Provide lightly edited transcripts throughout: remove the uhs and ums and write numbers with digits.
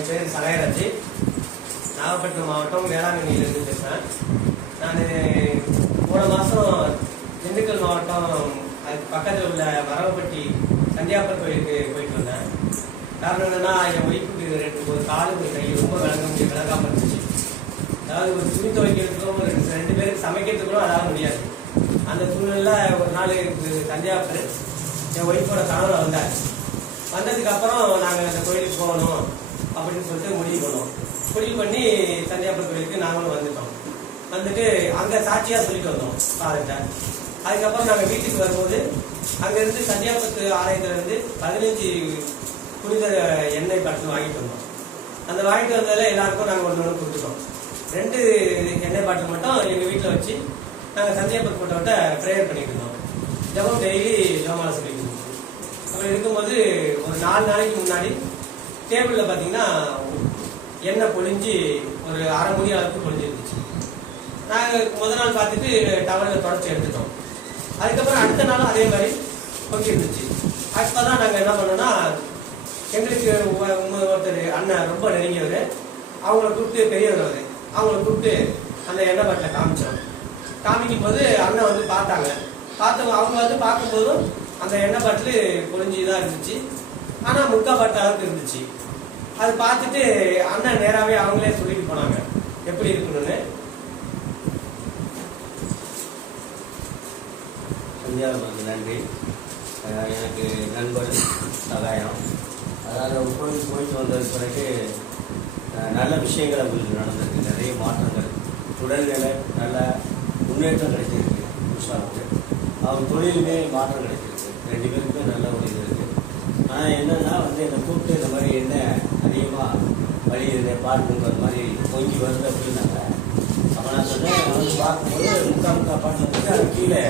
என் பேர் சகாயராஜ். நாகப்பட்டினம் மாவட்டம் வேளாங்கண்ணியிலிருந்து பேசுகிறேன். நான் போன மாதம் திண்டுக்கல் மாவட்டம் அதுக்கு பக்கத்தில் உள்ள வரவப்பட்டி சந்தியாப்பர் கோயிலுக்கு போயிட்டு வந்தேன். காரணம் என்னன்னா, என் ஒய்ஃபுக்கு ஒரு காலு ஒரு கை ரொம்ப விளங்காமல் இருந்துச்சு. அதாவது ஒரு துணி துவைக்கிறதுக்கும் ரெண்டு பேருக்கு சமைக்கிறதுக்கும் அதாவது முடியாது. அந்த சூழ்நிலையில் ஒரு நாள் சந்தியாப்பர் என் ஒய்ஃபோட கணவர் வந்தார். வந்ததுக்கு அப்புறம் நாங்கள் அந்த கோயிலுக்கு போகணும் அப்படின்னு சொல்லிட்டு முடிவு பண்ணி சந்தியாப்பர் கோயிலுக்கு நாங்களும் வந்துட்டோம். வந்துட்டு அங்கே சாட்சியாக சொல்லிட்டு வந்தோம் ஃபாதர்கிட்ட. அதுக்கப்புறம் நாங்கள் வீட்டுக்கு வரும்போது அங்கேருந்து சந்தியாப்பத்து ஆலயத்திலேருந்து 15 புனித எண்ணெய் பாட்டில் வாங்கிட்டு வந்தோம். அந்த வாங்கிட்டு வந்ததில் எல்லாருக்கும் நாங்கள் ஒன்று கொடுத்துட்டோம். 2 எண்ணெய் பாட்டில் மட்டும் எங்கள் வீட்டில் வச்சு நாங்கள் சந்தியாப்பர் போட்டோட்ட ப்ரேயர் பண்ணிட்டு இருந்தோம். ஜபம் டெய்லி ஜபமாலை சொல்லிட்டு இருந்தோம். அப்படி இருக்கும்போது ஒரு 4 நாளைக்கு முன்னாடி டேபிளில் பார்த்தீங்கன்னா எண்ணெய் பொழிஞ்சு ஒரு அரை மூடி அளவுக்கு பொழிஞ்சிருந்துச்சு. நாங்கள் முதல் நாள் பார்த்துட்டு டவலில் தொடச்சி எடுத்துட்டோம். அதுக்கப்புறம் அடுத்த நாளும் அதே மாதிரி பொங்கி இருந்துச்சு. அப்போ தான் நாங்கள் என்ன பண்ணோம்னா, எங்களுக்கு ஒருத்தர் அண்ணன் ரொம்ப நெருங்கியவர், அவங்கள கூப்பிட்டு பெரியவர் அவங்கள கூப்பிட்டு அந்த எண்ணெய் பாட்டில் காமிக்கும் போது அண்ணன் வந்து பார்த்தாங்க. அவங்க வந்து பார்க்கும்போதும் அந்த எண்ணெய் பாட்டில் பொழிஞ்சு தான் இருந்துச்சு. ஆனால் 3/4 பாட்டு அளவுக்கு இருந்துச்சு. அது பார்த்துட்டு அண்ணன் நேராகவே அவங்களே சொல்லிட்டு போனாங்க எப்படி இருக்கணும்னு. சந்தியாவுக்கு நன்றி. எனக்கு நண்பர் சகாயம். அதாவது கோயிலுக்கு போயிட்டு வந்ததுக்கு பிறகு நல்ல விஷயங்கள் அவங்களுக்கு நடந்திருக்கு. நிறைய மாற்றங்கள், உடல்நிலை நல்ல முன்னேற்றம் கிடைச்சிருக்கு. புதுசாக அவங்க தொழிலுமே மாற்றம் கிடைச்சிருக்கு. 2 பேருக்குமே நல்ல ஒரு இது இருக்குது. ஆனால் என்னென்னா வந்து என்னை கூப்பிட்டு இந்த மாதிரி என்ன அதிகமாக வழி இதை பார்க்குங்கிற மாதிரி பொங்கி வருது அப்படின்னாங்க. அப்போ நான் சொன்னேன், வந்து பார்க்கும்போது 3/4 பாட்டில் வந்து அது கீழே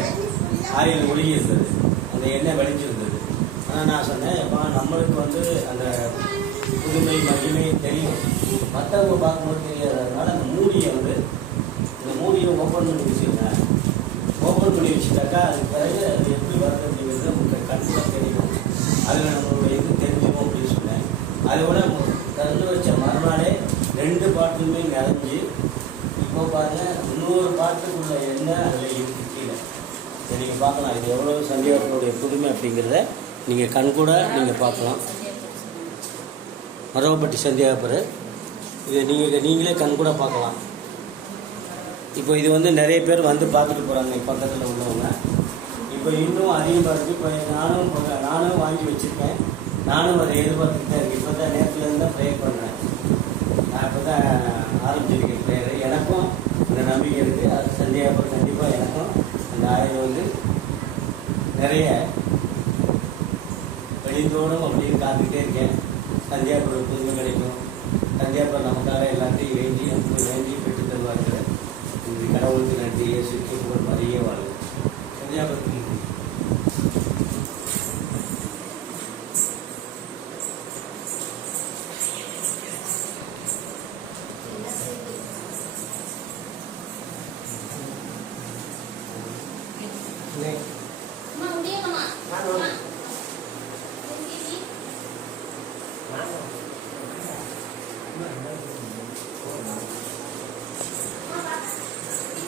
ஆயில் ஒழுகி இருந்தது, அந்த எண்ணெய் வலிஞ்சிருந்தது. ஆனால் நான் சொன்னேன், எப்பா நம்மளுக்கு வந்து அந்த புதுமை மகிமை தெரியும், மற்றவங்க பார்க்கும்போது தெரியாததுனால அந்த மூடியை ஓப்பன் பண்ணி வச்சுருந்தேன். ஓப்பன் பண்ணி வச்சுட்டாக்கா அதுக்கு பிறகு அது எப்படி வருது அப்படிங்கிறது நமக்கு கண்டிப்பாக தெரியும். அதில் நம்மளுடைய இது தெரிஞ்சுக்கும் அப்படின்னு சொன்னேன். அதோட திறந்து வச்ச மறுநாளே 2 பாட்டிலுமே நிறைஞ்சி இப்போ பாருங்கள் இன்னொரு பாட்டுக்குள்ள எண்ணெய் அதில் இருக்கு கீழே. நீங்கள் பார்க்கலாம், இது எவ்வளோ சந்தியாப்பருடைய புதுமை அப்படிங்கிறத நீங்கள் கண்கூட நீங்கள் பார்க்கலாம். வரவப்பட்டி சந்தியாப்பர் இதை நீங்களே கண்கூட பார்க்கலாம். இப்போ இது வந்து நிறைய பேர் வந்து பார்த்துட்டு போகிறாங்க பக்கத்தில் உள்ளவங்க. இப்போ இன்னும் அதிகமாக இருக்குது. இப்போ நானும் வாங்கி வச்சுருக்கேன். நானும் அதை எதிர்பார்த்துக்கிட்டே இருக்கேன். இப்போ தான் நேரத்துலேருந்து தான் ப்ரேயர் பண்ணுறேன். நான் இப்போ தான் ஆரம்பிச்சிருக்கேன் ப்ரேயர். எனக்கும் இந்த நம்பிக்கை இருக்குது. அது சந்தியாப்பர் கண்டிப்பாக எனக்கும் அந்த ஆயுதம் வந்து நிறைய வெளித்தோடும் அப்படின்னு காத்துக்கிட்டே இருக்கேன். சந்தியாப்பர் புதுமை கிடைக்கும். சந்தியாப்பர் நமக்காக எல்லாத்தையும் வேண்டி பெற்று தருவார்கள். இந்த கடவுளுக்கு நன்றி. இயேசுக்கு புகழ் மதிய வாழ்வு. சந்தியாப்பருக்கு நன்றி.